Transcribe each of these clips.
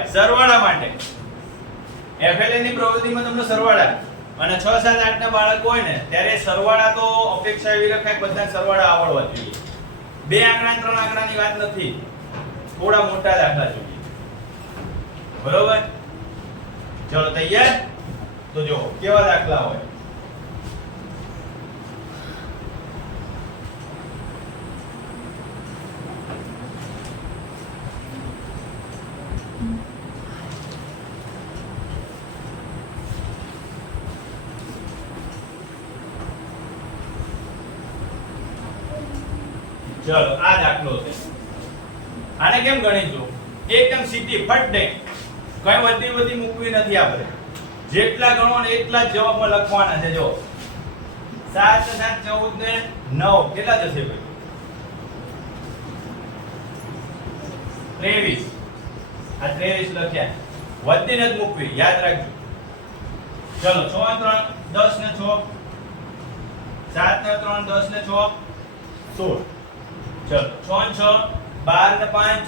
ભાઈ સરવાળા માટે FLN ની પ્રવૃત્તિમાં તમને સરવાળા અને 6 7 8 ના બાળક હોય ને ત્યારે સરવાળા તો અપેક્ષા એવી રખાય બધા સરવાળા આવડવા જોઈએ. બે આંકડા 3 આંકડાની વાત નથી. થોડા મોટા દાખલા જોઈએ. બરોબર? ચલો તૈયાર? તો જો કેવા દાખલા હોય. ચલો આ દાખલો છે. આને કેમ ગણીશું? એકદમ સીધી ફટ દે. કઈ વધી મૂકવી નથી આપણે. જેટલા ગણો ને એટલા જ જવાબમાં લખવાના છે. જો 7 7 14 ને 9 કેટલા જશે ભાઈ? 23. આ 23 લખ્યા. વધી નથી મૂકવી, યાદ રાખજો. ચલો 6 3 10 ને 6 7 ને 3 10 ને 6 16. ચલો 6 6 12 ને 5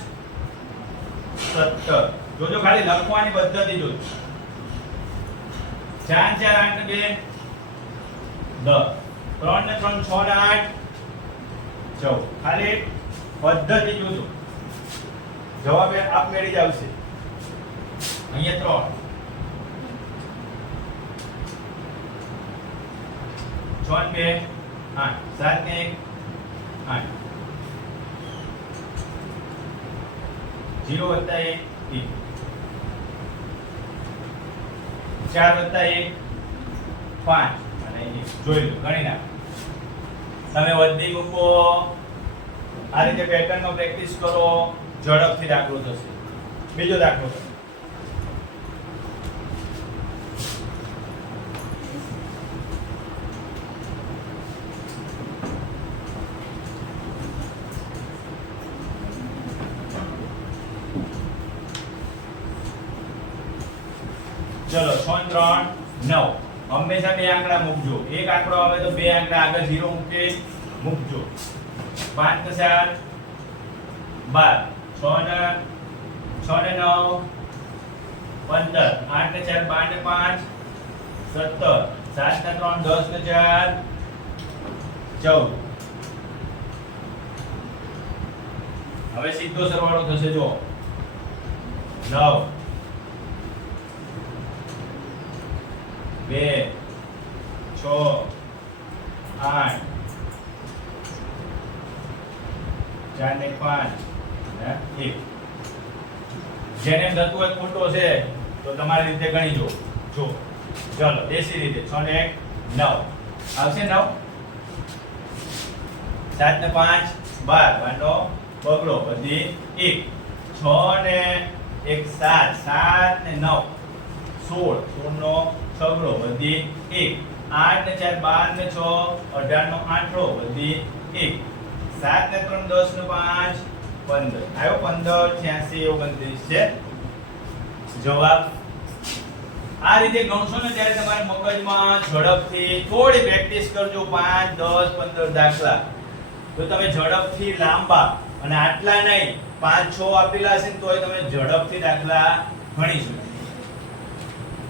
17. જોજો ખાલી લખવાની પદ્ધતિ જોજો. 4 4 8 ને 2 10 3 ને 3 6 ને 8 14. ખાલી પદ્ધતિ જોજો. જવાબ આપમેળે જ આવશે. અહીંયા 3 6 ને 2 8 7 ને 8 0 વત્તા 1 3 4 વત્તા 1 5 અને 1 જોઈ લો ગણી નાખો. તમે વધી મૂકો આ રીતે પેટર્નમાં પ્રેક્ટિસ કરો ઝડપથી દાખલો થશે. બીજો દાખલો ચલો 6 3 9 હંમેશા બે આંકડા મૂકજો. એક આંકડો આવે તો બે આંકડા આગળ 0 મૂકજો. 5 ને 4 12 6 ને 9 15 8 ને 4 12 ને 5 17 7 ને 3 10 ને 4 14. હવે સીધો સરવાળો થશે. જો 9 2 6 8 4 ને 5 ને 1. જેને થતું હોય ખોટો છે તો તમારી રીતે ગણી જો. ચલો દેશી રીતે 6 ને 1 9 આવશે. 9 7 ને 5 12 નો બગડો બધી 1 6 ને 1 7 7 ને 9 16 નો સગડો બધી 1 8 ને 4 12 ને 6 18 નો આઠડો બધી 1 7 ને 3 10 ને 5 15 આવ્યો. 15 86 29 છે જવાબ. આ રીતે ગણશો ને ત્યારે તમારે મગજમાં ઝડપથી થોડી પ્રેક્ટિસ કરજો. 5 10 15 દાખલા તો તમે ઝડપથી લાંબા અને આટલા નહીં 5 6 આપેલા હશે ને તોય તમે ઝડપથી દાખલા ગણી શકો.